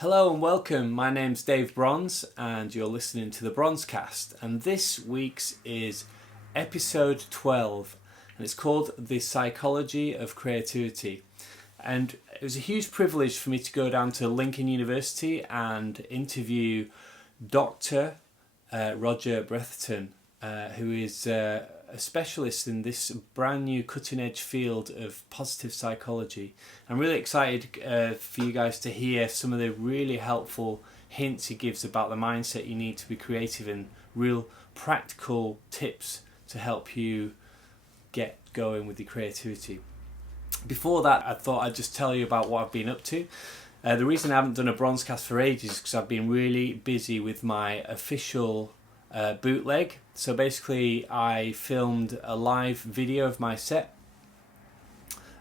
Hello and welcome. My name's Dave Brons and you're listening to the Bronscast, and this week's is episode 12 and it's called The Psychology of Creativity. And it was a huge privilege for me to go down to Lincoln University and interview Dr Roger Bretherton, who is a specialist in this brand new cutting edge field of positive psychology. I'm really excited for you guys to hear some of the really helpful hints he gives about the mindset you need to be creative and real practical tips to help you get going with your creativity. Before that, I thought I'd just tell you about what I've been up to. The reason I haven't done a Bronscast for ages is because I've been really busy with my official bootleg. So basically I filmed a live video of my set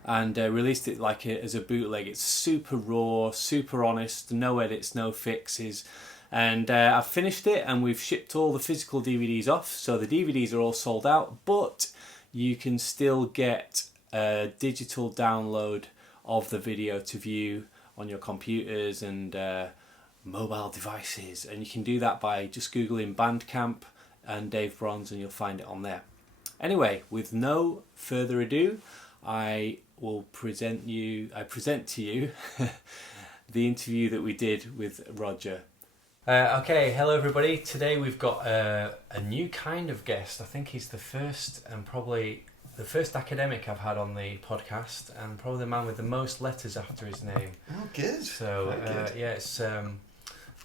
and released it as a bootleg. It's super raw, super honest, no edits, no fixes, and I've finished it and we've shipped all the physical DVDs off, so the DVDs are all sold out, but you can still get a digital download of the video to view on your computers and mobile devices, and you can do that by just googling Bandcamp and Dave Brons and you'll find it on there. Anyway, with no further ado, I present to you the interview that we did with Roger. Okay, hello everybody. Today we've got a new kind of guest. I think he's the first and probably the first academic I've had on the podcast, and probably the man with the most letters after his name. Oh, good. So yeah, it's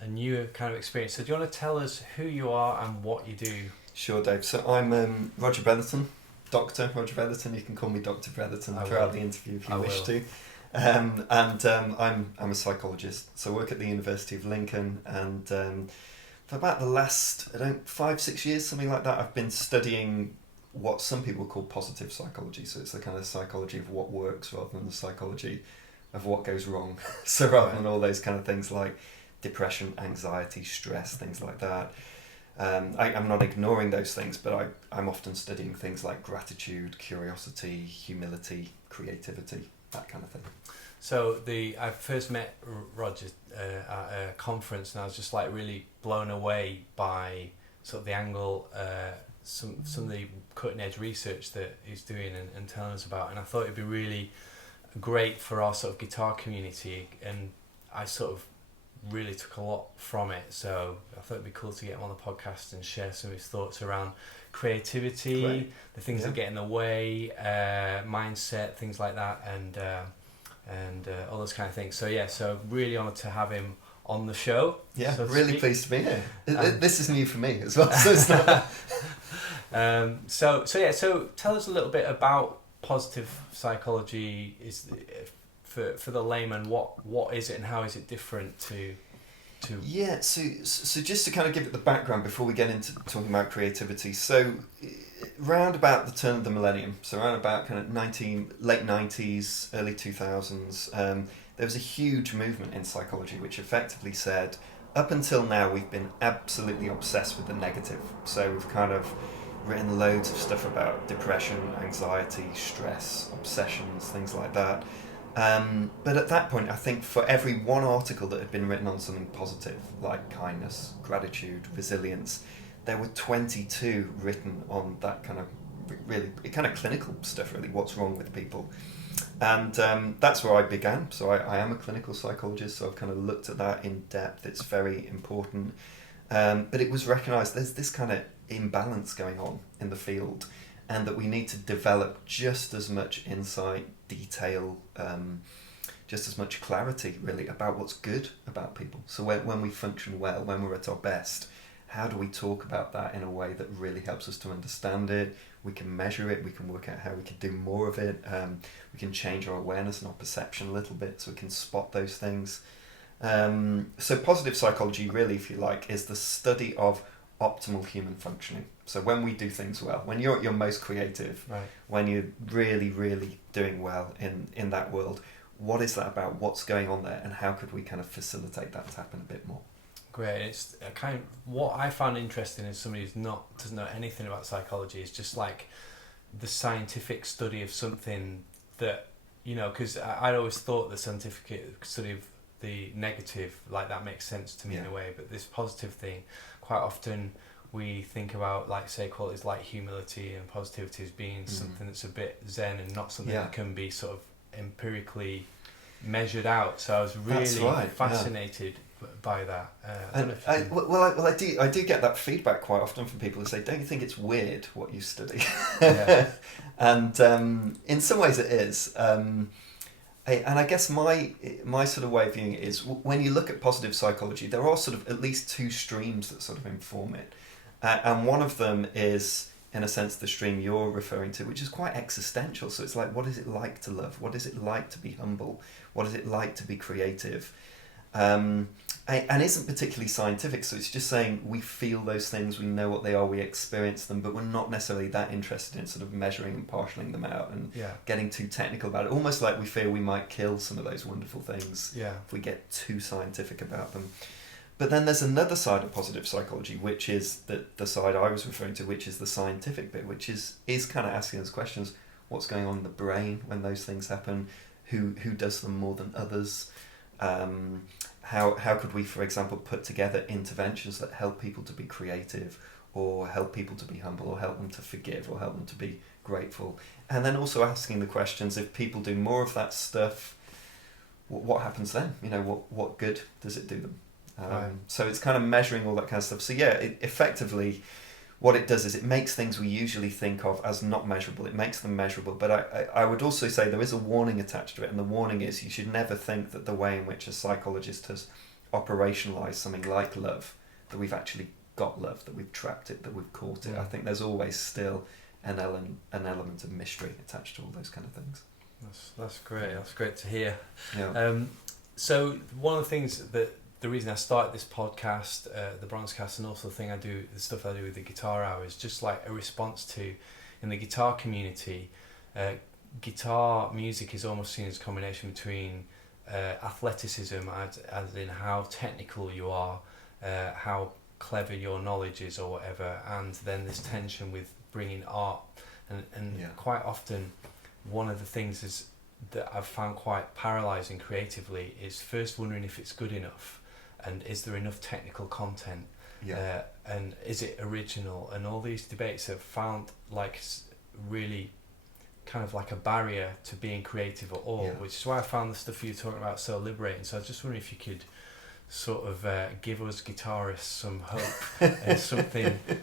a new kind of experience. So do you want to tell us who you are and what you do? Sure, Dave. So I'm Roger Bretherton, Dr Roger Bretherton. You can call me Dr Bretherton throughout the interview if you wish to. I'm a psychologist. So I work at the University of Lincoln, and for about the last 5-6 years, something like that, I've been studying what some people call positive psychology. So it's the kind of psychology of what works rather than the psychology of what goes wrong. So rather than all those kind of things like depression, anxiety, stress, things like that. I'm not ignoring those things, but I'm often studying things like gratitude, curiosity, humility, creativity, that kind of thing. So I first met Roger at a conference, and I was just really blown away by sort of the angle, some of the cutting edge research that he's doing and telling us about, and I thought it'd be really great for our sort of guitar community, and I sort of really took a lot from it, so I thought it'd be cool to get him on the podcast and share some of his thoughts around creativity, the things that get in the way, mindset, things like that, and all those kind of things. So yeah, so really honoured to have him on the show. Yeah, so really pleased to be here. This is new for me as well, so it's not... So tell us a little bit about positive psychology. For the layman, what is it and how is it different to? Yeah, so just to kind of give it the background before we get into talking about creativity. So round about the turn of the millennium, so around about kind of late 90s, early 2000s, there was a huge movement in psychology which effectively said, up until now we've been absolutely obsessed with the negative. So we've kind of written loads of stuff about depression, anxiety, stress, obsessions, things like that. But at that point, I think for every one article that had been written on something positive, like kindness, gratitude, resilience, there were 22 written on that kind of really kind of clinical stuff, really, what's wrong with people. And that's where I began. So I am a clinical psychologist, so I've kind of looked at that in depth. It's very important. But it was recognised there's this kind of imbalance going on in the field, and that we need to develop just as much insight, detail, just as much clarity really about what's good about people. So when we function well, when we're at our best, how do we talk about that in a way that really helps us to understand it? We can measure it, we can work out how we can do more of it, we can change our awareness and our perception a little bit so we can spot those things. So positive psychology really, if you like, is the study of optimal human functioning. So when we do things well, when you're at your most creative, right, when you're really, really doing well in that world, what is that about? What's going on there? And how could we kind of facilitate that to happen a bit more? Great. It's kind of what I found interesting as somebody who's doesn't know anything about psychology is just like the scientific study of something that, because I'd always thought the scientific study of the negative, like that makes sense to me in a way, but this positive thing, quite often we think about, like, say, qualities like humility and positivity as being something that's a bit zen and not something that can be sort of empirically measured out. So I was really fascinated by that. I do get that feedback quite often from people who say, "Don't you think it's weird what you study?" And in some ways it is. And I guess my sort of way of viewing it is, when you look at positive psychology, there are sort of at least two streams that sort of inform it. And one of them is, in a sense, the stream you're referring to, which is quite existential. So it's like, what is it like to love? What is it like to be humble? What is it like to be creative? And isn't particularly scientific. So it's just saying we feel those things, we know what they are, we experience them, but we're not necessarily that interested in sort of measuring and partialing them out and getting too technical about it. Almost like we fear we might kill some of those wonderful things if we get too scientific about them. But then there's another side of positive psychology, which is the side I was referring to, which is the scientific bit, which is kind of asking us questions: what's going on in the brain when those things happen? Who does them more than others? How could we, for example, put together interventions that help people to be creative, or help people to be humble, or help them to forgive, or help them to be grateful? And then also asking the questions: if people do more of that stuff, what happens then? You know, what good does it do them? So it's kind of measuring all that kind of stuff. So effectively, what it does is it makes things we usually think of as not measurable, it makes them measurable. But I would also say there is a warning attached to it, and the warning is you should never think that the way in which a psychologist has operationalised something like love, that we've actually got love, that we've trapped it, that we've caught it. I think there's always still an element of mystery attached to all those kind of things. That's great. That's great to hear. Yeah. So one of the things that the reason I started this podcast, the Bronscast, and also the stuff I do with the guitar hour, is just like a response to, in the guitar community, guitar music is almost seen as a combination between athleticism, as in how technical you are, how clever your knowledge is or whatever, and then this tension with bringing art. And quite often, one of the things is that I've found quite paralysing creatively is first wondering if it's good enough. And is there enough technical content? And is it original? And all these debates have found like really kind of like a barrier to being creative at all, which is why I found the stuff you're talking about so liberating. So I was just wondering if you could sort of give us guitarists some hope and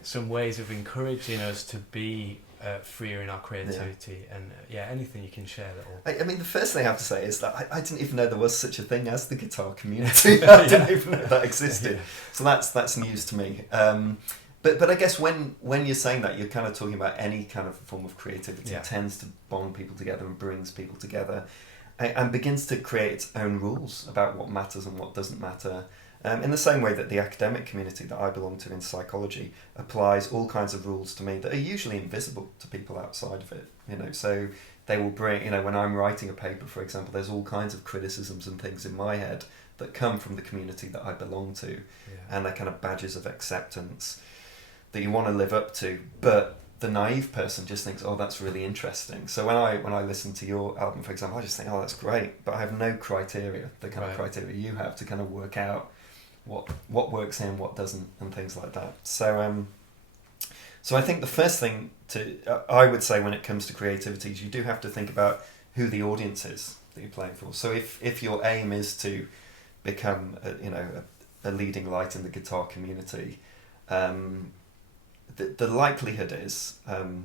some ways of encouraging us to be freer in our creativity, and anything you can share that will. I mean, the first thing I have to say is that I didn't even know there was such a thing as the guitar community. I didn't even know that existed. So that's news to me. But I guess when you're saying that, you're kind of talking about any kind of form of creativity tends to bond people together and brings people together, and begins to create its own rules about what matters and what doesn't matter. In the same way that the academic community that I belong to in psychology applies all kinds of rules to me that are usually invisible to people outside of it. You know, so they will bring, when I'm writing a paper, for example, there's all kinds of criticisms and things in my head that come from the community that I belong to, and they're kind of badges of acceptance that you want to live up to, but the naive person just thinks, oh, that's really interesting. So when I listen to your album, for example, I just think, oh, that's great, but I have no criteria, the kind of criteria you have to kind of work out what works in, what doesn't, and things like that. So I think the first thing I would say when it comes to creativity is you do have to think about who the audience is that you're playing for. So if your aim is to become a leading light in the guitar community, the likelihood is, and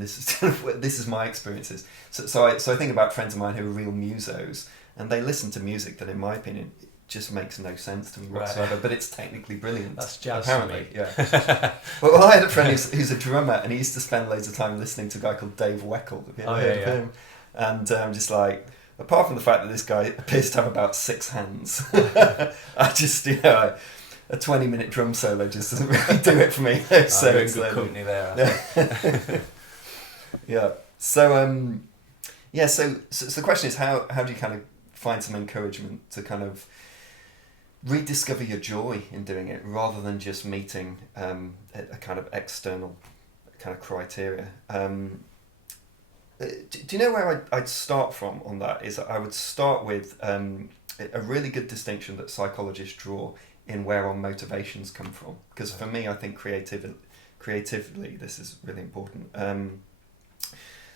this is my experiences. So I think about friends of mine who are real musos, and they listen to music that, in my opinion, just makes no sense to me whatsoever, but it's technically brilliant. That's jazz, apparently. Well, I had a friend who's a drummer, and he used to spend loads of time listening to a guy called Dave Weckl. Have you ever heard of him? And I'm just like, apart from the fact that this guy appears to have about 6 hands, I just, a 20-minute drum solo just doesn't really do it for me. So it's good company there. So the question is, how do you kind of find some encouragement to kind of rediscover your joy in doing it, rather than just meeting a kind of external kind of criteria? Do you know where I'd start from on that? Is I would start with a really good distinction that psychologists draw in where our motivations come from. Because for me, I think creatively, this is really important.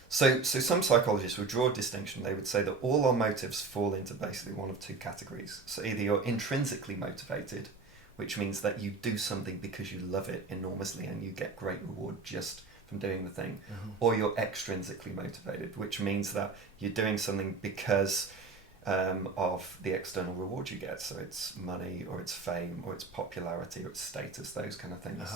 So some psychologists would draw a distinction. They would say that all our motives fall into basically one of two categories. So either you're intrinsically motivated, which means that you do something because you love it enormously and you get great reward just from doing the thing, or you're extrinsically motivated, which means that you're doing something because of the external reward you get. So it's money, or it's fame, or it's popularity, or it's status, those kind of things.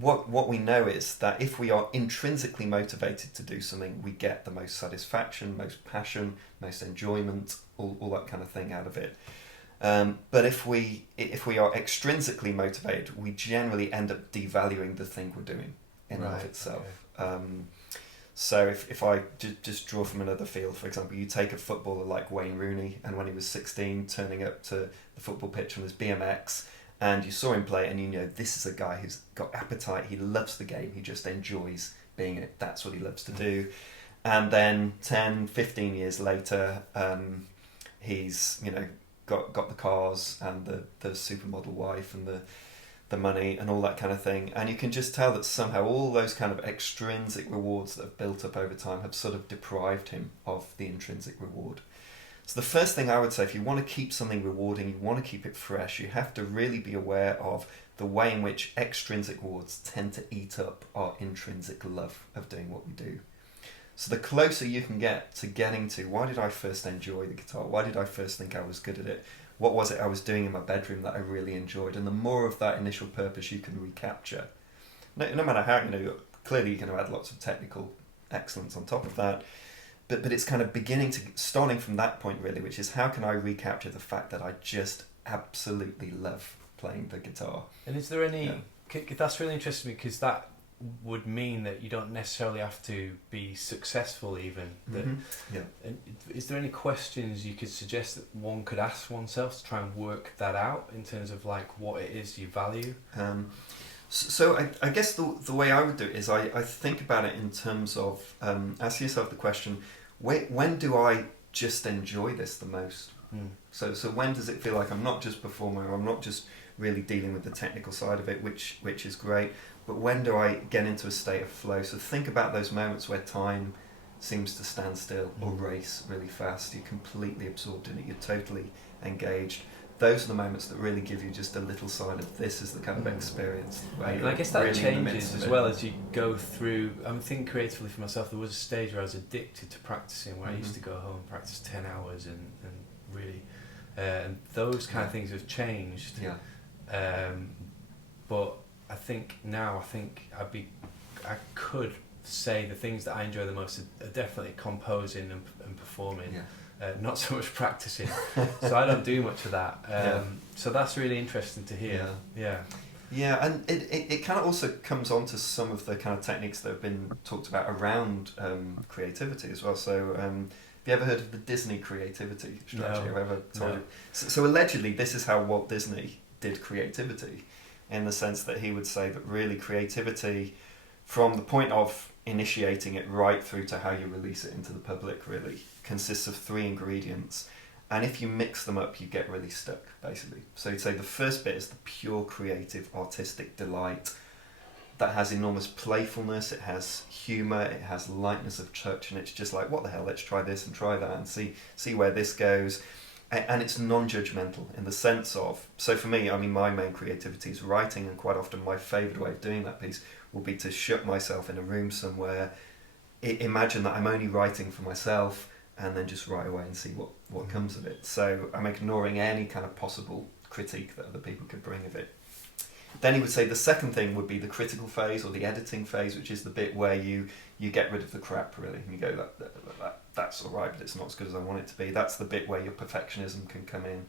What we know is that if we are intrinsically motivated to do something, we get the most satisfaction, most passion, most enjoyment, all that kind of thing out of it. But if we are extrinsically motivated, we generally end up devaluing the thing we're doing in and of itself. Okay. So if I just draw from another field, for example, you take a footballer like Wayne Rooney, and when he was 16, turning up to the football pitch on his BMX, and you saw him play, and you know this is a guy who's got appetite, he loves the game, he just enjoys being in it, that's what he loves to do. And then 10, 15 years later, he's, you know, got the cars and the supermodel wife and the money and all that kind of thing, and you can just tell that somehow all those kind of extrinsic rewards that have built up over time have sort of deprived him of the intrinsic reward. So the first thing I would say, if you want to keep something rewarding, you want to keep it fresh, you have to really be aware of the way in which extrinsic rewards tend to eat up our intrinsic love of doing what we do. So the closer you can get to getting to, why did I first enjoy the guitar? Why did I first think I was good at it? What was it I was doing in my bedroom that I really enjoyed? And the more of that initial purpose you can recapture, no matter how, you know, clearly you can add lots of technical excellence on top of that, but it's kind of starting from that point really, which is how can I recapture the fact that I just absolutely love playing the guitar? And is there any, that's really interesting, because that would mean that you don't necessarily have to be successful even. And is there any questions you could suggest that one could ask oneself to try and work that out in terms of like what it is you value? So I guess the way I would do it is I think about it in terms of ask yourself the question, when do I just enjoy this the most? So when does it feel like I'm not just performing, or I'm not just really dealing with the technical side of it, which is great, but when do I get into a state of flow? So think about those moments where time seems to stand still or race really fast. You're completely absorbed in it. You're totally engaged. Those are the moments that really give you just a little sign of this is the kind of experience. And I guess that really changes as well as you go through. I'm thinking creatively for myself, there was a stage where I was addicted to practicing, where I used to go home and practice 10 hours and really, and those kind of things have changed. But I think now, I could say the things that I enjoy the most are definitely composing and performing, not so much practicing. So I don't do much of that. So that's really interesting to hear. Yeah, and it kind of also comes on to some of the kind of techniques that have been talked about around creativity as well. So have you ever heard of the Disney creativity strategy? No. Have I ever told you? So allegedly this is how Walt Disney did creativity, in the sense that he would say that really creativity, from the point of initiating it right through to how you release it into the public, really consists of 3 ingredients, and if you mix them up you get really stuck, basically. So you'd say the first bit is the pure creative artistic delight that has enormous playfulness, it has humour, it has lightness of touch, and it's just like, what the hell, let's try this and try that and see where this goes. And it's non-judgmental in the sense of, so for me, I mean, my main creativity is writing, and quite often my favourite way of doing that piece will be to shut myself in a room somewhere, imagine that I'm only writing for myself, and then just write away and see what comes of it. So I'm ignoring any kind of possible critique that other people could bring of it. Then he would say the second thing would be the critical phase, or the editing phase, which is the bit where you get rid of the crap, really, and you go, that's all right, but it's not as good as I want it to be. That's the bit where your perfectionism can come in.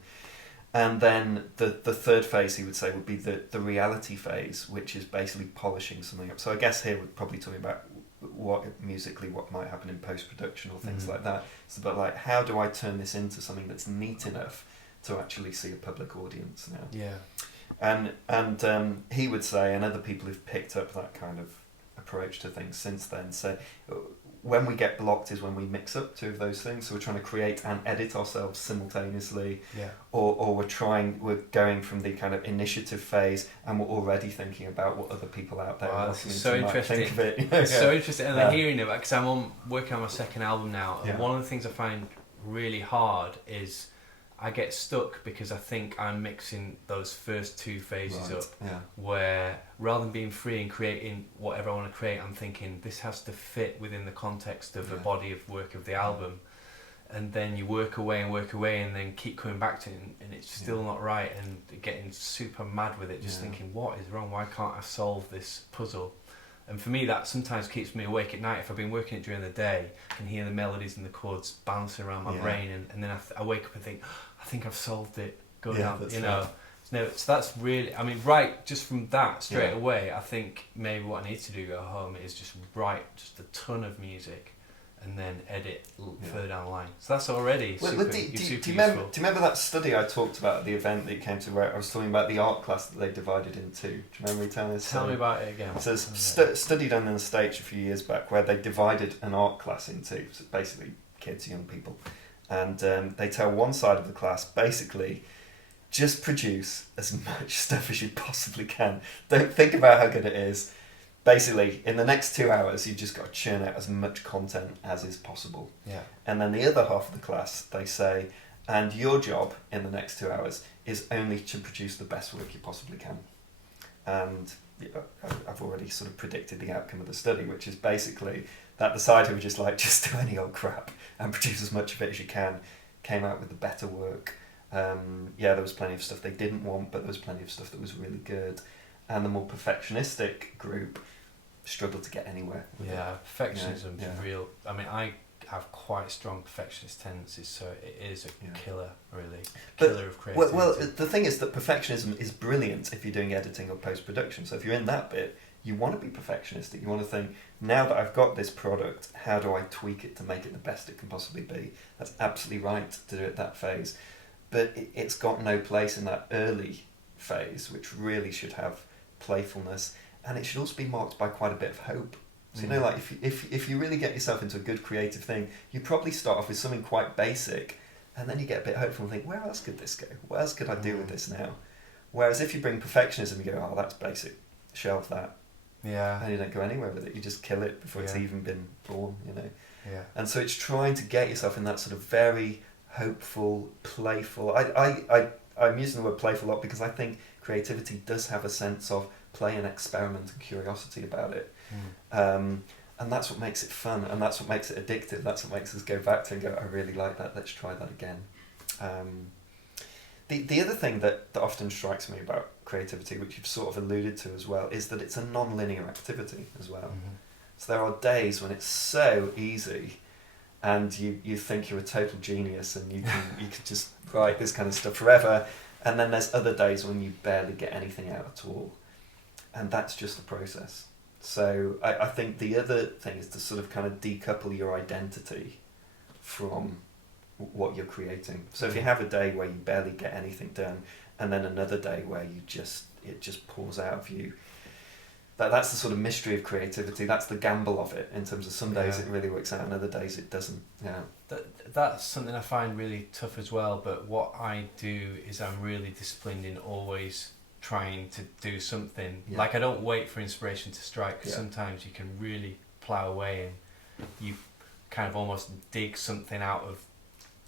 And then the third phase, he would say, would be the reality phase, which is basically polishing something up. So I guess here we're probably talking about what might happen in post-production or things like that. It's about like, how do I turn this into something that's neat enough to actually see a public audience now? And he would say, and other people who've picked up that kind of approach to things since then, say when we get blocked is when we mix up two of those things. So we're trying to create and edit ourselves simultaneously, or we're going from the kind of initiative phase and we're already thinking about what other people out there are listening so to interesting. might think of it. It's so interesting, and I'm hearing it because I'm working on my second album now, and Yeah. one of the things I find really hard is I get stuck because I think I'm mixing those first two phases up, where rather than being free and creating whatever I want to create, I'm thinking this has to fit within the context of the body of work of the album, and then you work away and then keep coming back to it, and it's still not right, and getting super mad with it, just thinking, what is wrong? Why can't I solve this puzzle? And for me, that sometimes keeps me awake at night. If I've been working it during the day, I can hear the melodies and the chords bouncing around my brain, and then I wake up and think, I think I've solved it. Go down, you know. No, so that's really, I mean, right, just from that straight away, I think maybe what I need to do go home is just write just a ton of music and then edit further down the line. So that's already super do you useful. remember that study I talked about at the event that you came to, where I was talking about the art class that they divided into? Do you remember me telling us? Tell me about it again. So study done in the States a few years back, where they divided an art class into, so basically kids, young people, and they tell one side of the class, basically, just produce as much stuff as you possibly can. Don't think about how good it is. Basically, in the next 2 hours, you've just got to churn out as much content as is possible. Yeah. And then the other half of the class, they say, and your job in the next 2 hours is only to produce the best work you possibly can. And I've already sort of predicted the outcome of the study, which is basically that the side who were just like, just do any old crap and produce as much of it as you can, came out with the better work. There was plenty of stuff they didn't want, but there was plenty of stuff that was really good. And the more perfectionistic group struggled to get anywhere. Perfectionism is real. I mean, I have quite strong perfectionist tendencies, so it is a killer, really. Killer of creativity. Well, the thing is that perfectionism is brilliant if you're doing editing or post-production. So if you're in that bit, you want to be perfectionistic. You want to think, now that I've got this product, how do I tweak it to make it the best it can possibly be? That's absolutely right to do it that phase. But it's got no place in that early phase, which really should have playfulness, and it should also be marked by quite a bit of hope. So like if you really get yourself into a good creative thing, you probably start off with something quite basic, and then you get a bit hopeful and think, where else could this go? What else could I do with this now? Whereas if you bring perfectionism, you go, oh, that's basic, shelve that. And you don't go anywhere with it. You just kill it before it's even been born, you know. And so it's trying to get yourself in that sort of very hopeful, playful. I'm using the word playful a lot because I think creativity does have a sense of play and experiment and curiosity about it. And that's what makes it fun, and that's what makes it addictive. That's what makes us go back to and go, I really like that, let's try that again. The other thing that often strikes me about creativity, which you've sort of alluded to as well, is that it's a non-linear activity as well. So there are days when it's so easy and you think you're a total genius and you can just write this kind of stuff forever, and then there's other days when you barely get anything out at all, and that's just the process. So I think the other thing is to sort of kind of decouple your identity from what you're creating. So if you have a day where you barely get anything done, and then another day where it just pours out of you, that's the sort of mystery of creativity. That's the gamble of it, in terms of some days it really works out and other days it doesn't. That's something I find really tough as well, but what I do is I'm really disciplined in always trying to do something. Like, I don't wait for inspiration to strike, because sometimes you can really plough away and you kind of almost dig something out of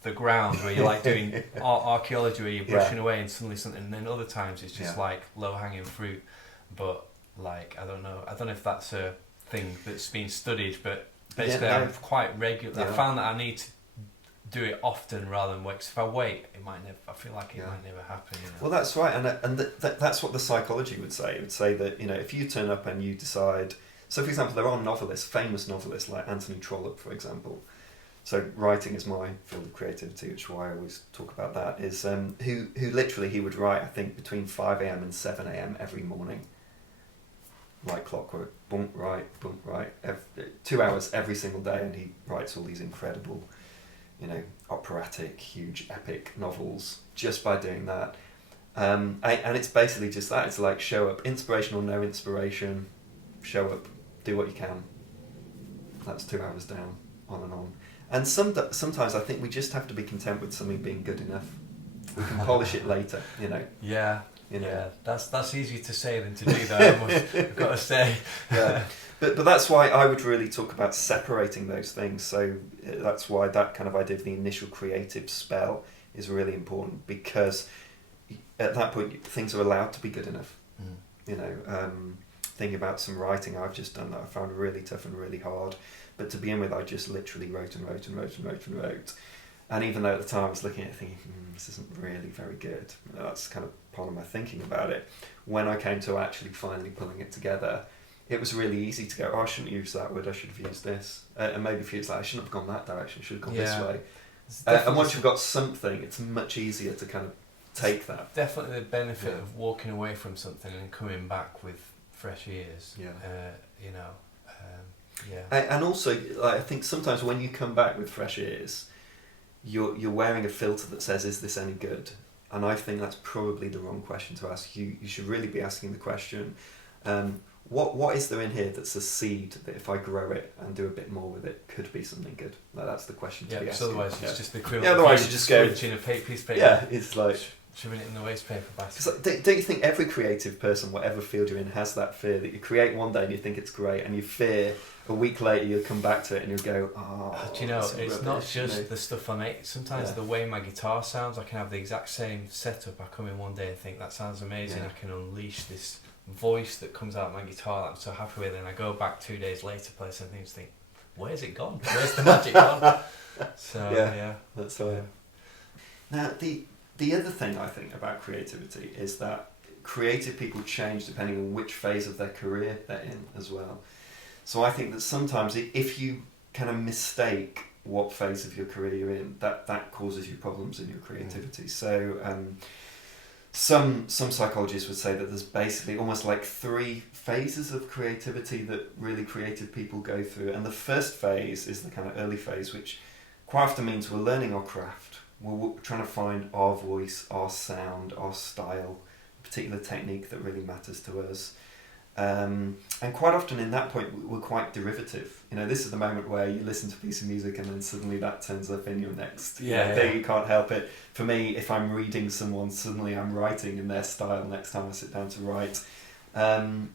the ground, where you're like doing archaeology, where you're brushing away and suddenly something, and then other times it's just like low-hanging fruit. But like, I don't know if that's a thing that's been studied, but basically I'm quite regular. I found that I need to do it often rather than wait. 'Cause if I wait, it might never. I feel like it might never happen. You know? Well, that's right, and that's what the psychology would say. It would say that, you know, if you turn up and you decide. So, for example, there are novelists, famous novelists like Anthony Trollope, for example. So, writing is my field of creativity, which is why I always talk about that. Is who literally he would write, I think, between 5 a.m. and 7 a.m. every morning. Like clockwork, bump right, 2 hours every single day, and he writes all these incredible, you know, operatic, huge, epic novels just by doing that. And it's basically just that. It's like, show up, inspiration or no inspiration, show up, do what you can, that's 2 hours down, on and on. And sometimes I think we just have to be content with something being good enough. We can polish it later, you know. Yeah. You know. Yeah, that's easier to say than to do, though. I've got to say. Yeah, but that's why I would really talk about separating those things. So that's why that kind of idea of the initial creative spell is really important, because at that point things are allowed to be good enough. You know, thinking about some writing I've just done that I found really tough and really hard, but to begin with I just literally wrote. And even though at the time I was looking at it thinking, this isn't really very good, that's kind of part of my thinking about it. When I came to actually finally pulling it together, it was really easy to go, oh, I shouldn't use that word, I should have used this. And maybe if it's like, I shouldn't have gone that direction, I should have gone this way. And once you've got something, it's much easier to kind of take that. Definitely the benefit of walking away from something and coming back with fresh ears. Yeah. You know. And also, I think sometimes when you come back with fresh ears, you're wearing a filter that says, is this any good? And I think that's probably the wrong question to ask. You should really be asking the question, what is there in here that's a seed that if I grow it and do a bit more with it could be something good? That's the question to be asking. Otherwise it's just the equivalent. Yeah, otherwise you just go in a piece of paper. Yeah, it's like shoving it in the waste paper basket. Like, don't you think every creative person, whatever field you're in, has that fear that you create one day and you think it's great, and you fear a week later you'll come back to it and you'll go, do you know, it's rubbish, not just the stuff I make. Sometimes the way my guitar sounds, I can have the exact same setup. I come in one day and think that sounds amazing. I can unleash this voice that comes out of my guitar that I'm so happy with, and I go back 2 days later, play something and think, where's it gone? Where's the magic gone? So that's right. Now the other thing I think about creativity is that creative people change depending on which phase of their career they're in as well. So I think that sometimes if you kind of mistake what phase of your career you're in, that causes you problems in your creativity. So some psychologists would say that there's basically almost like 3 phases of creativity that really creative people go through. And the first phase is the kind of early phase, which quite often means we're learning our craft. We're trying to find our voice, our sound, our style, a particular technique that really matters to us. And quite often in that point we're quite derivative. You know, this is the moment where you listen to a piece of music and then suddenly that turns up in your next thing. You can't help it. For me, if I'm reading someone, suddenly I'm writing in their style next time I sit down to write. And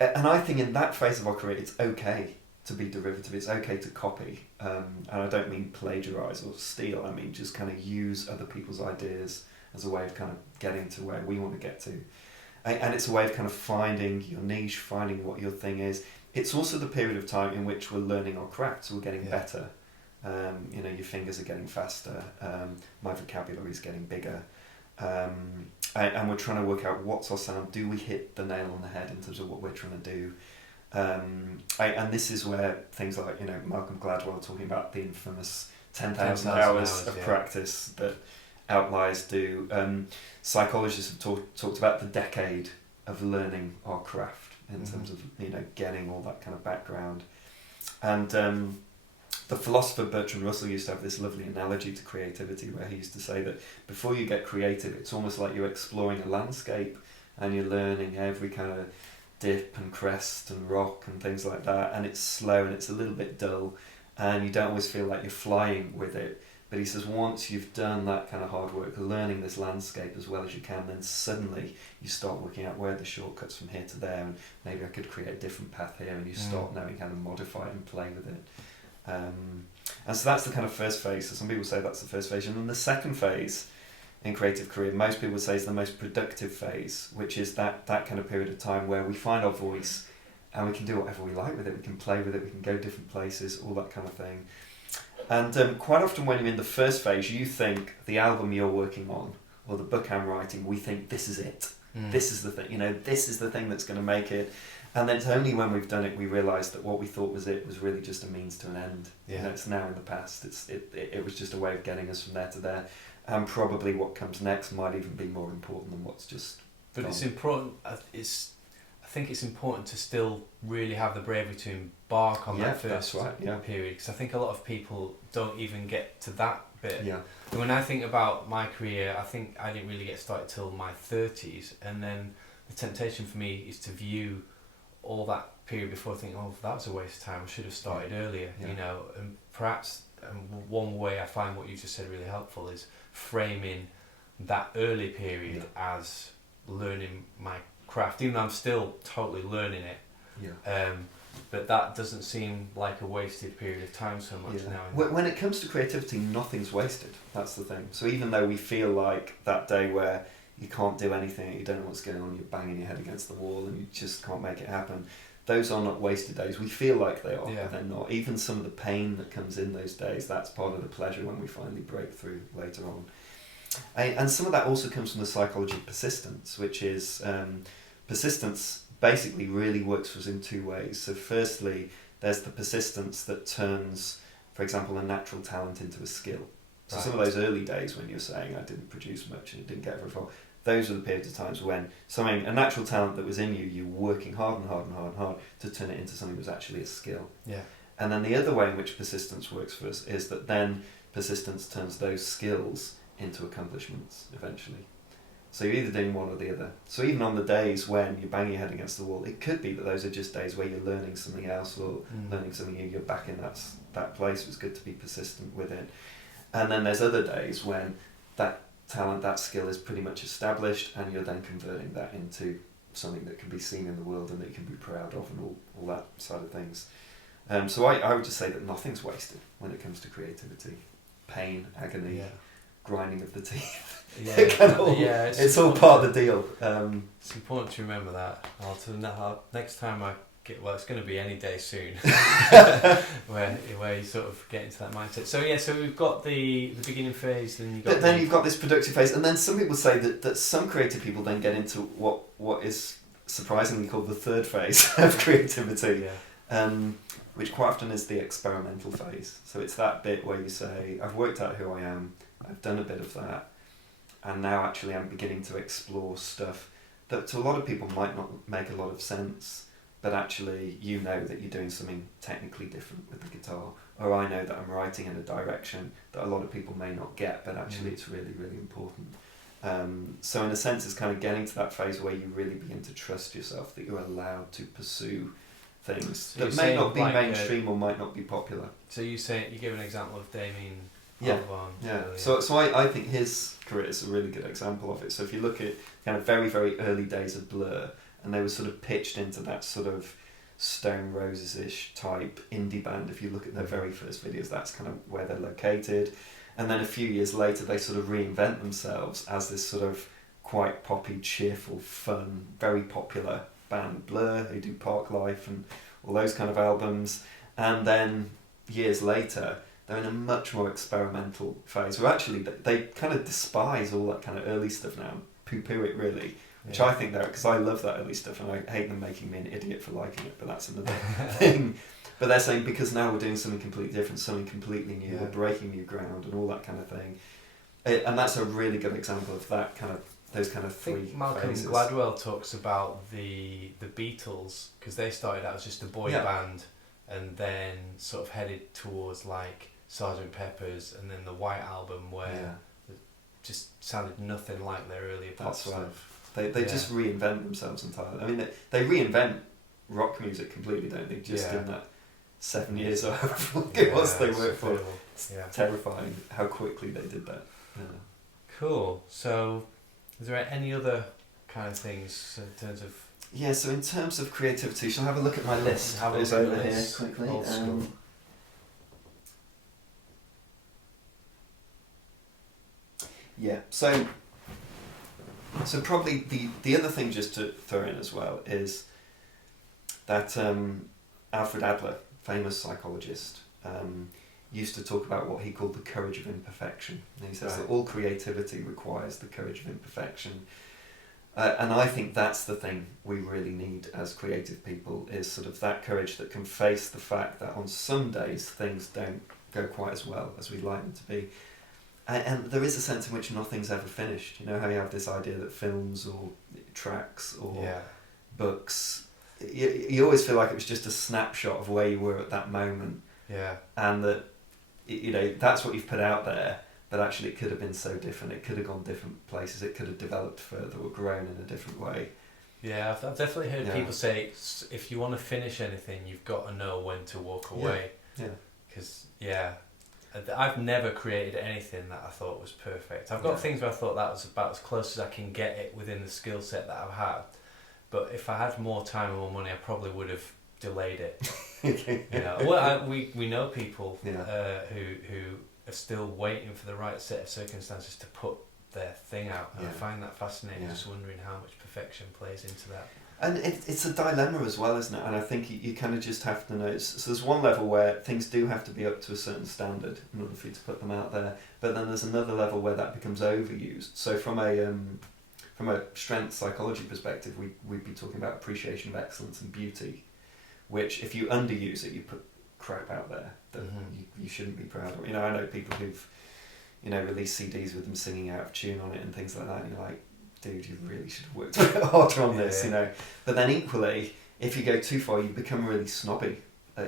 I think in that phase of our career it's okay to be derivative, it's okay to copy, and I don't mean plagiarise or steal, I mean just kind of use other people's ideas as a way of kind of getting to where we want to get to. And it's a way of kind of finding your niche, finding what your thing is. It's also the period of time in which we're learning our craft, so we're getting better. You know, your fingers are getting faster, my vocabulary is getting bigger, and we're trying to work out what's our sound. Do we hit the nail on the head in terms of what we're trying to do? And this is where things like, you know, Malcolm Gladwell talking about the infamous 10,000 hours of practice that outliers do. Psychologists have talked about the decade of learning our craft in terms of, you know, getting all that kind of background. And the philosopher Bertrand Russell used to have this lovely analogy to creativity, where he used to say that before you get creative, it's almost like you're exploring a landscape and you're learning every kind of dip and crest and rock and things like that, and it's slow and it's a little bit dull and you don't always feel like you're flying with it. But he says once you've done that kind of hard work learning this landscape as well as you can, then suddenly you start working out where the shortcuts from here to there, and maybe I could create a different path here, and you start knowing how to modify it and play with it. And so that's the kind of first phase. So some people say that's the first phase, and then the second phase in creative career, most people would say is the most productive phase, which is that kind of period of time where we find our voice and we can do whatever we like with it, we can play with it, we can go different places, all that kind of thing. And quite often when you're in the first phase, you think the album you're working on or the book I'm writing, we think this is it. This is the thing, you know, this is the thing that's going to make it. And then it's only when we've done it we realise that what we thought was it was really just a means to an end. You know, it's now in the past. It was just a way of getting us from there to there. And probably what comes next might even be more important than what's just But it's important, I think it's important to still really have the bravery to embark on that first period, because I think a lot of people don't even get to that bit. And when I think about my career, I think I didn't really get started till my 30s, and then the temptation for me is to view all that period before thinking, oh, that was a waste of time, I should have started earlier, you know. And perhaps one way I find what you just said really helpful is framing that early period as learning my craft, even though I'm still totally learning it. But that doesn't seem like a wasted period of time so much now. When it comes to creativity, nothing's wasted. That's the thing. So even though we feel like that day where you can't do anything, you don't know what's going on, you're banging your head against the wall and you just can't make it happen, those are not wasted days. We feel like they are, but they're not. Even some of the pain that comes in those days, that's part of the pleasure when we finally break through later on. And some of that also comes from the psychology of persistence, which is persistence basically really works for us in two ways. So firstly, there's the persistence that turns, for example, a natural talent into a skill. So some of those early days when you're saying I didn't produce much and it didn't get very far, those are the periods of times when something, a natural talent that was in you, you were working hard and hard and hard and hard to turn it into something that was actually a skill. And then the other way in which persistence works for us is that then persistence turns those skills into accomplishments eventually. So you're either doing one or the other. So even on the days when you're banging your head against the wall, it could be that those are just days where you're learning something else or learning something new. You're back in that place. It's good to be persistent with it. And then there's other days when that talent, that skill is pretty much established and you're then converting that into something that can be seen in the world and that you can be proud of and all that side of things. So I would just say that nothing's wasted when it comes to creativity. Pain, agony, grinding of the teeth. It's all part of the deal. It's important to remember that. Next time I get, it's going to be any day soon, where you sort of get into that mindset. So so we've got the beginning phase, then you've got this productive phase, and then some people say that some creative people then get into what is surprisingly called the third phase of creativity. Which quite often is the experimental phase. So it's that bit where you say, I've worked out who I am, I've done a bit of that, and now actually I'm beginning to explore stuff that to a lot of people might not make a lot of sense, but actually you know that you're doing something technically different with the guitar, or I know that I'm writing in a direction that a lot of people may not get, but actually it's really, really important. So in a sense it's kind of getting to that phase where you really begin to trust yourself, that you're allowed to pursue things that may not be mainstream or might not be popular. So you give an example of Damien. So I think his career is a really good example of it. So if you look at kind of very, very early days of Blur, and they were sort of pitched into that sort of Stone Roses-ish type indie band. If you look at their very first videos, that's kind of where they're located. And then a few years later, they sort of reinvent themselves as this sort of quite poppy, cheerful, fun, very popular band, Blur, who do Park Life and all those kind of albums. And then years later, they're in a much more experimental phase where actually they kind of despise all that kind of early stuff now, poo-poo it really, which I think they're, because I love that early stuff and I hate them making me an idiot for liking it, but that's another thing. But they're saying because now we're doing something completely different, something completely new, we're breaking new ground and all that kind of thing. And that's a really good example of that kind of, those kind of three phases. Malcolm Gladwell talks about the Beatles, because they started out as just a boy band and then sort of headed towards like Sgt. Pepper's and then the White Album where it just sounded nothing like their earlier pop stuff. They just reinvent themselves entirely. I mean, they reinvent rock music completely, don't they? Just in that 7 years or however long it was they worked for. It's terrifying how quickly they did that. Cool. So is there any other kind of things in terms of... So in terms of creativity, shall I have a look at my list? Have a look over here quickly. Old school. So probably the other thing just to throw in as well is that Alfred Adler, famous psychologist, used to talk about what he called the courage of imperfection. And he says that all creativity requires the courage of imperfection. And I think that's the thing we really need as creative people, is sort of that courage that can face the fact that on some days things don't go quite as well as we'd like them to be. And there is a sense in which nothing's ever finished. You know how you have this idea that films or tracks or books, you always feel like it was just a snapshot of where you were at that moment. And that, you know, that's what you've put out there, but actually it could have been so different. It could have gone different places. It could have developed further or grown in a different way. Yeah, I've definitely heard people say if you want to finish anything, you've got to know when to walk away. Yeah. Because, I've never created anything that I thought was perfect. I've got things where I thought that was about as close as I can get it within the skill set that I've had. But if I had more time and more money, I probably would have delayed it. We know people who are still waiting for the right set of circumstances to put their thing out, and I find that fascinating. Just wondering how much perfection plays into that. And it's a dilemma as well, isn't it? And I think you kind of just have to know. So there's one level where things do have to be up to a certain standard in order for you to put them out there, but then there's another level where that becomes overused. So from a strength psychology perspective, we'd be talking about appreciation of excellence and beauty, which if you underuse it, you put crap out there that you shouldn't be proud of. I know people who've released CDs with them singing out of tune on it and things like that, and you're like, dude, you really should have worked a bit harder on this, But then equally, if you go too far, you become really snobby.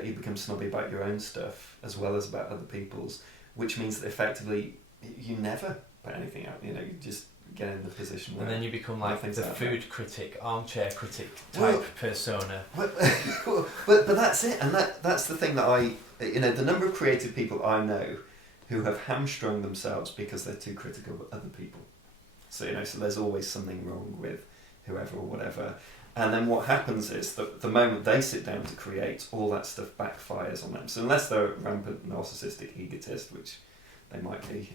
You become snobby about your own stuff as well as about other people's, which means that effectively you never put anything out. You just get in the position where... And then you become like the food critic, armchair critic persona. But that's it, and that's the thing that the number of creative people I know who have hamstrung themselves because they're too critical of other people. So so there's always something wrong with whoever or whatever, and then what happens is that the moment they sit down to create, all that stuff backfires on them. So unless they're a rampant narcissistic egotist, which they might be,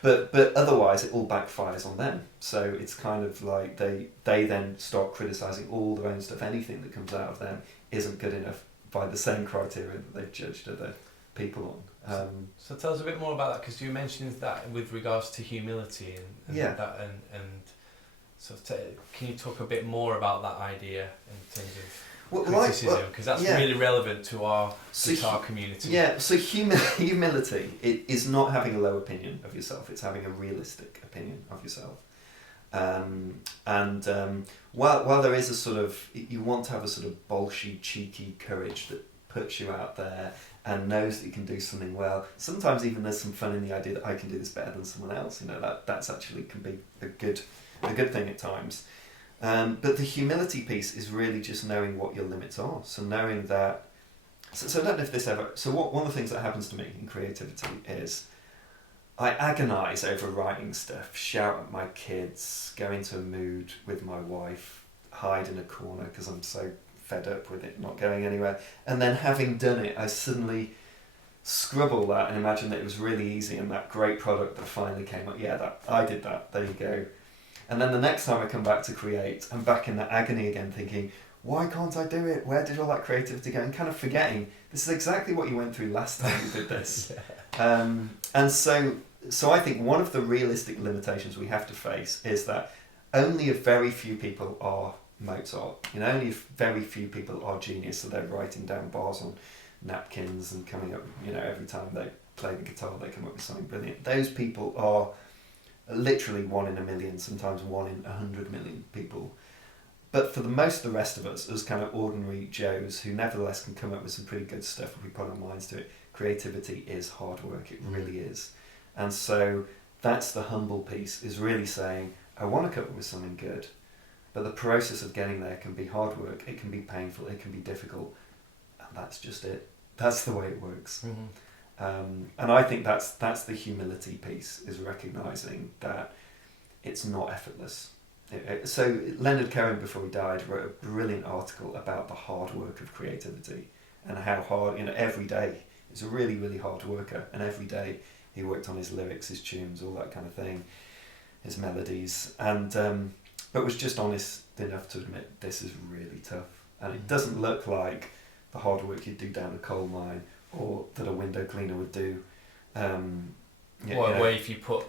but otherwise it all backfires on them. So it's kind of like they then start criticising all their own stuff. Anything that comes out of them isn't good enough by the same criteria that they've judged other people on. So tell us a bit more about that, because you mentioned that with regards to humility and that, and so can you talk a bit more about that idea in terms of criticism, because that's really relevant to our guitar community. Yeah, so humility is not having a low opinion of yourself, it's having a realistic opinion of yourself. While there is a sort of, you want to have a sort of bolshy, cheeky courage that puts you out there and knows that you can do something well. Sometimes even there's some fun in the idea that I can do this better than someone else. That's actually can be a good thing at times. But the humility piece is really just knowing what your limits are. So knowing that. So I don't know if this ever. So one of the things that happens to me in creativity is I agonise over writing stuff, shout at my kids, go into a mood with my wife, hide in a corner because I'm so fed up with it not going anywhere, and then having done it I suddenly scribble that and imagine that it was really easy and that great product that finally came up, I did that, there you go. And then the next time I come back to create, I'm back in that agony again thinking, why can't I do it, where did all that creativity go, and kind of forgetting this is exactly what you went through last time you did this. And so I think one of the realistic limitations we have to face is that only a very few people are Mozart. Only very few people are genius, so they're writing down bars on napkins and coming up, every time they play the guitar they come up with something brilliant. Those people are literally 1 in a million, sometimes 1 in 100 million people. But for the most of the rest of us, as kind of ordinary Joes who nevertheless can come up with some pretty good stuff if we put our minds to it, creativity is hard work, it really is. And so that's the humble piece, is really saying, I want to come up with something good, but the process of getting there can be hard work, it can be painful, it can be difficult, and that's just it. That's the way it works. And I think that's the humility piece, is recognising that it's not effortless. So Leonard Cohen, before he died, wrote a brilliant article about the hard work of creativity and how hard, every day, he's a really, really hard worker, and every day he worked on his lyrics, his tunes, all that kind of thing, his melodies, and but was just honest enough to admit this is really tough, and it doesn't look like the hard work you'd do down a coal mine or that a window cleaner would do. Where if you put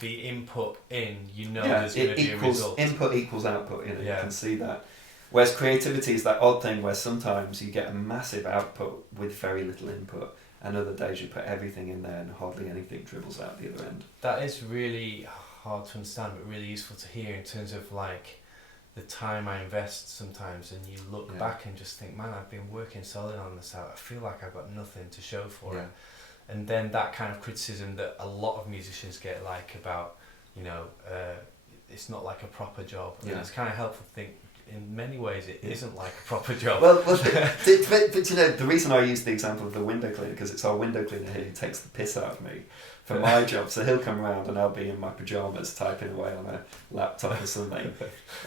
the input in, there's going to be a result. Input equals output, you can see that. Whereas creativity is that odd thing where sometimes you get a massive output with very little input, and other days you put everything in there and hardly anything dribbles out the other end. That is really hard to understand, but really useful to hear in terms of like the time I invest sometimes, and you look back and just think, man, I've been working solid on this out, I feel like I've got nothing to show for it. And then that kind of criticism that a lot of musicians get, like about it's not like a proper job. And it's kind of helpful to think, in many ways, it isn't like a proper job. Well, but the reason I use the example of the window cleaner, because it's our window cleaner here who takes the piss out of me for my job. So he'll come around and I'll be in my pyjamas typing away on a laptop or something,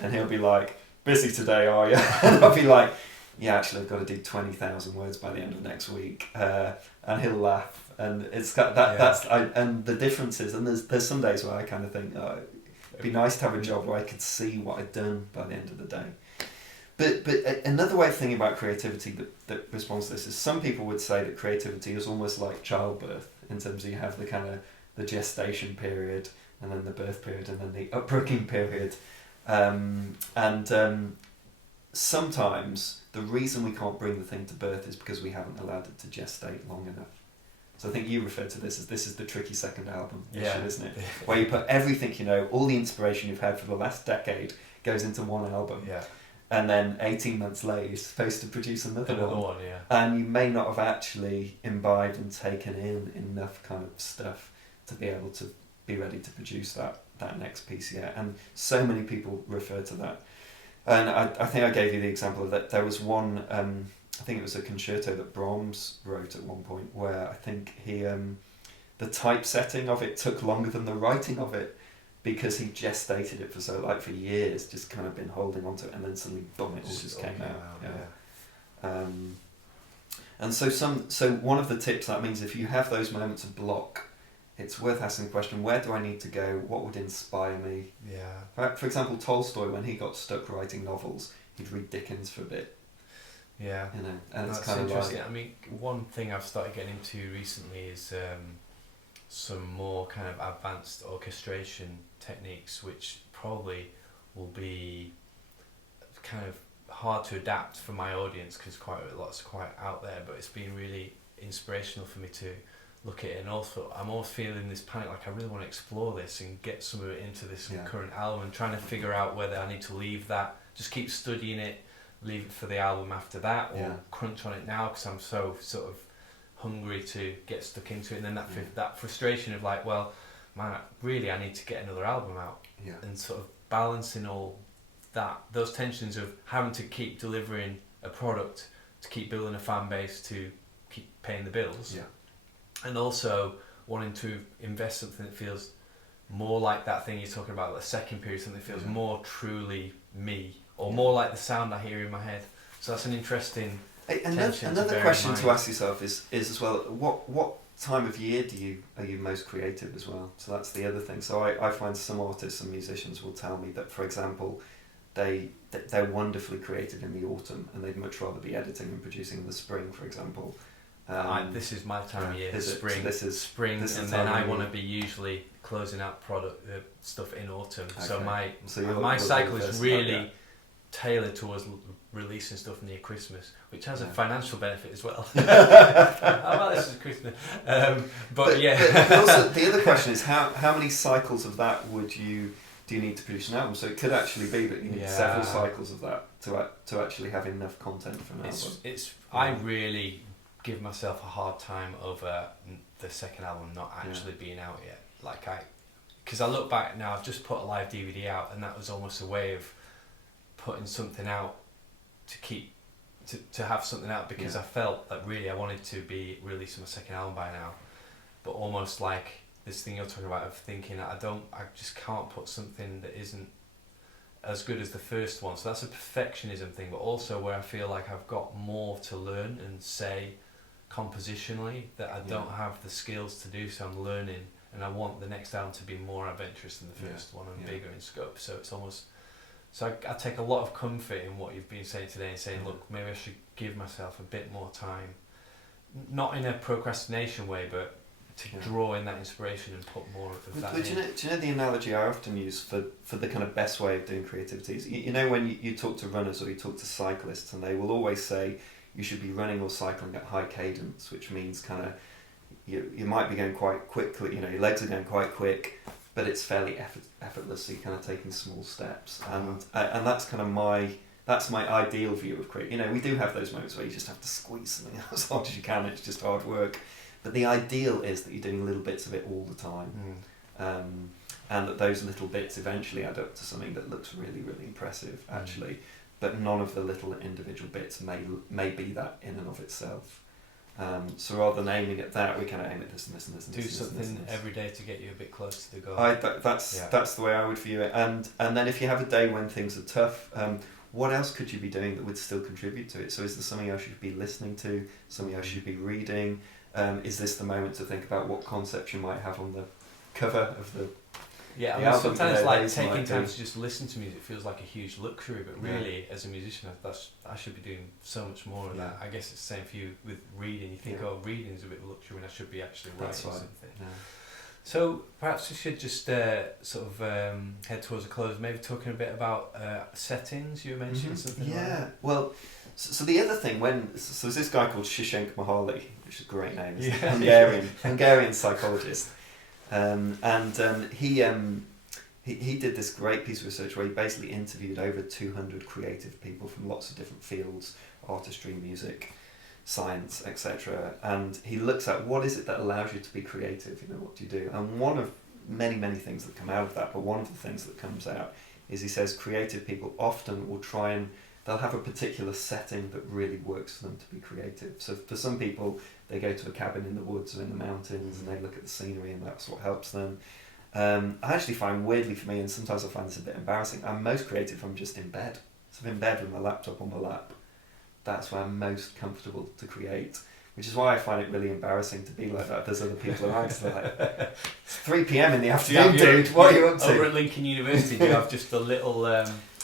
and he'll be like, "Busy today, are you?" And I'll be like, "Yeah, actually, I've got to do 20,000 words by the end of next week," and he'll laugh, and it's got that. And the difference is, and there's some days where I kind of think, oh, it'd be nice to have a job where I could see what I'd done by the end of the day. But another way of thinking about creativity that responds to this is, some people would say that creativity is almost like childbirth, in terms of you have the kind of the gestation period, and then the birth period, and then the upbringing period, sometimes the reason we can't bring the thing to birth is because we haven't allowed it to gestate long enough. So I think you referred to this as the tricky second album issue, isn't it? Where you put everything, all the inspiration you've had for the last decade goes into one album. Yeah. And then 18 months later, you're supposed to produce another one. And you may not have actually imbibed and taken in enough kind of stuff to be able to be ready to produce that next piece yet. And so many people refer to that. And I think I gave you the example of that. There was one, I think it was a concerto that Brons wrote at one point, where I think he, the typesetting of it took longer than the writing of it, because he gestated it for years, just kind of been holding on to it, and then suddenly, boom, it all just came out. And so one of the tips, that means if you have those moments of block, it's worth asking the question, where do I need to go? What would inspire me? Yeah. For example, Tolstoy, when he got stuck writing novels, he'd read Dickens for a bit. Yeah. And that's it's kind interesting. of like... I mean, one thing I've started getting into recently is some more kind of advanced orchestration techniques, which probably will be kind of hard to adapt for my audience, because quite out there, but it's been really inspirational for me to look at it. And also I'm always feeling this panic, like I really want to explore this and get some of it into this current album, and trying to figure out whether I need to leave that, just keep studying it, leave it for the album after that, or crunch on it now because I'm so sort of hungry to get stuck into it. And then that frustration of like, well, man, really I need to get another album out, and sort of balancing all that, those tensions of having to keep delivering a product to keep building a fan base to keep paying the bills, and also wanting to invest something that feels more like that thing you're talking about, the second period, something that feels more truly me, or more like the sound I hear in my head. So that's an interesting another question to ask yourself is as well, what time of year are you most creative as well? So that's the other thing. So I find some artists and musicians will tell me that, for example, they're wonderfully creative in the autumn, and they'd much rather be editing and producing in the spring, for example. This is my time of year, spring. So this is spring, and then I want to be usually closing out product stuff in autumn. Okay. So my cycle is really tailored towards releasing stuff near Christmas, which has a financial benefit as well. Well, this is Christmas. But also, the other question is how many cycles of that do you need to produce an album? So it could actually be that you need several cycles of that to actually have enough content for an album. I really give myself a hard time over the second album not actually being out yet. Because I look back now, I've just put a live DVD out, and that was almost a way of putting something out to have something out, because I felt that really I wanted to be releasing my second album by now, but almost like this thing you're talking about of thinking that I just can't put something that isn't as good as the first one. So that's a perfectionism thing, but also where I feel like I've got more to learn and say compositionally that I don't have the skills to do, so I'm learning, and I want the next album to be more adventurous than the first one and bigger in scope. So it's almost... So I take a lot of comfort in what you've been saying today, and saying, look, maybe I should give myself a bit more time, not in a procrastination way, but to draw in that inspiration and put more of that in. Do you know the analogy I often use for the kind of best way of doing creativity is, you know, when you talk to runners or you talk to cyclists, and they will always say you should be running or cycling at high cadence, which means kind of you might be going quite quickly, your legs are going quite quick, but it's fairly effortless, so you're kind of taking small steps, and that's kind of my ideal view of creating. We do have those moments where you just have to squeeze something out as hard as you can. It's just hard work, but the ideal is that you're doing little bits of it all the time. and that those little bits eventually add up to something that looks really, really impressive, actually. But none of the little individual bits may be that in and of itself. So rather than aiming at that, we kind of aim at this and this and this and do this. something and this. every day to get you a bit closer to the goal. That's the way I would view it. And then if you have a day when things are tough, what else could you be doing that would still contribute to it? So is there something else you should be listening to? Something else you should be reading? Is this the moment to think about what concept you might have on the cover of the Yeah, I mean, sometimes like taking time to just listen to music feels like a huge luxury, but really, as a musician, I should be doing so much more of that. I guess it's the same for you with reading. You think, oh, reading is a bit of a luxury, and I should be actually writing something. Yeah. So perhaps we should just sort of head towards a close, maybe talking a bit about settings. You mentioned something. Yeah. Like that. Well, so the other thing so there's this guy called Csikszentmihalyi Mihaly, which is a great name. He's a Hungarian psychologist. He did this great piece of research where he basically interviewed over 200 creative people from lots of different fields, artistry, music, science, etc. And he looks at what is it that allows you to be creative, what do you do? And one of many, many things that come out of that, but one of the things that comes out is he says creative people often will they'll have a particular setting that really works for them to be creative. So for some people, they go to a cabin in the woods or in the mountains and they look at the scenery and that's what helps them. I actually find, weirdly for me, and sometimes I find this a bit embarrassing, I'm most creative when I'm just in bed. So I'm in bed with my laptop on my lap. That's where I'm most comfortable to create, which is why I find it really embarrassing to be like that. There's other people around, so like, it's 3 p.m. in the afternoon, dude, what are you up to? Over at Lincoln University, you have just a little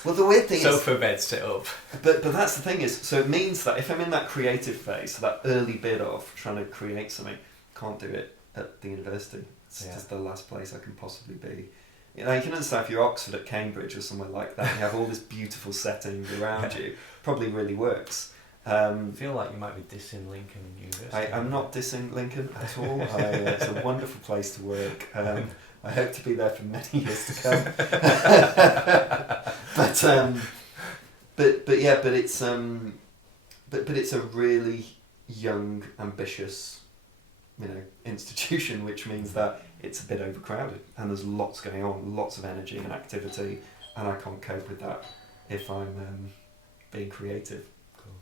well, the weird thing sofa bed set up. But that's the thing is, so it means that if I'm in that creative phase, so that early bit of trying to create something, can't do it at the university. It's just the last place I can possibly be. You can understand if you're Oxford at Cambridge or somewhere like that, you have all this beautiful settings around you, probably really works. I feel like you might be dissing Lincoln University. I'm not dissing Lincoln at all. It's a wonderful place to work. I hope to be there for many years to come. but it's a really young, ambitious, institution, which means that it's a bit overcrowded and there's lots going on, lots of energy and activity, and I can't cope with that if I'm being creative. Cool.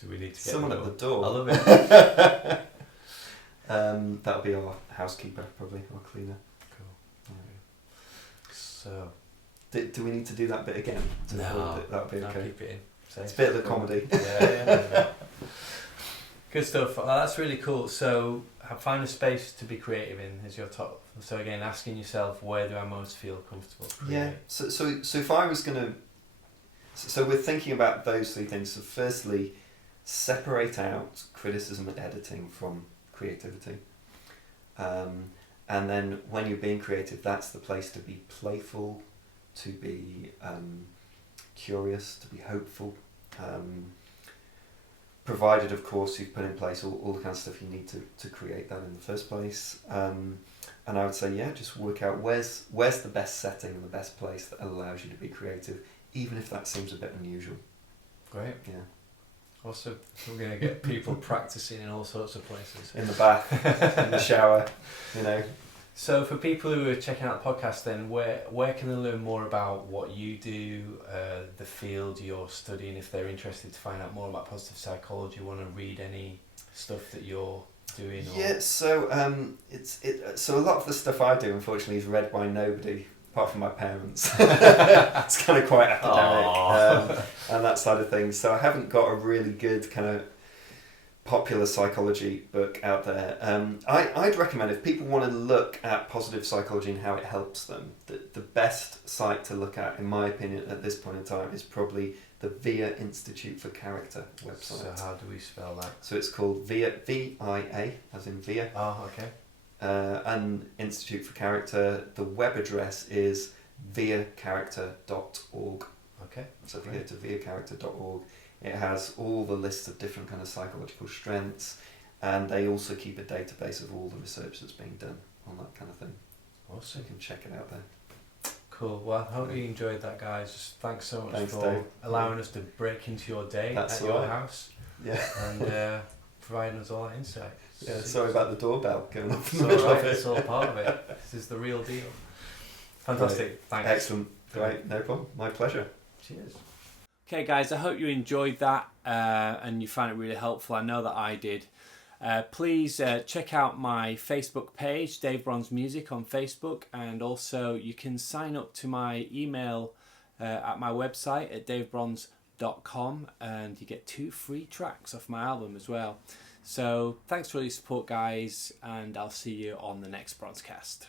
Do we need to get someone at the door? I love it. That'll be our housekeeper, probably, our cleaner. Cool. Yeah. So, do we need to do that bit again? No, that'll be okay. Keep it in. Safe. It's a bit of the comedy. Yeah. Good stuff. That's really cool. So, find a space to be creative in is your top. So again, asking yourself, where do I most feel comfortable? Yeah. So if I was gonna, so we're thinking about those three things. So firstly, separate out criticism and editing from creativity. And then when you're being creative, that's the place to be playful, to be curious, to be hopeful. Provided, of course, you've put in place all the kind of stuff you need to create that in the first place. And I would say, just work out where's the best setting and the best place that allows you to be creative, even if that seems a bit unusual. Great. Yeah. Also, we're going to get people practicing in all sorts of places. In the bath, in the shower, So for people who are checking out the podcast, then where can they learn more about what you do, the field you're studying, if they're interested to find out more about positive psychology, want to read any stuff that you're doing? Or? So so a lot of the stuff I do, unfortunately, is read by nobody apart from my parents. It's kind of quite academic and that side of things. So I haven't got a really good kind of popular psychology book out there. I'd recommend, if people want to look at positive psychology and how it helps them, the best site to look at, in my opinion, at this point in time, is probably the VIA Institute for Character website. So how do we spell that? So it's called VIA, V-I-A, as in VIA. Oh, okay. And Institute for Character. The web address is viacharacter.org. Okay. So if you go to viacharacter.org, it has all the lists of different kind of psychological strengths, and they also keep a database of all the research that's being done on that kind of thing. Awesome. So you can check it out there. Cool. Well, I hope you enjoyed that, guys. Just thanks so much for Dave. allowing us to break into your day That's at your right. house. Yeah. And providing us all that insight. Yeah, sorry about the doorbell going off. It's all right, it's all part of it. This is the real deal. Fantastic, Right. thanks. Excellent. Right, no problem. My pleasure. Cheers. Okay guys, I hope you enjoyed that and you found it really helpful. I know that I did. Please check out my Facebook page, Dave Brons Music on Facebook, and also you can sign up to my email at my website at davebrons.com, and you get 2 free tracks off my album as well. So thanks for all your support guys, and I'll see you on the next Bronscast.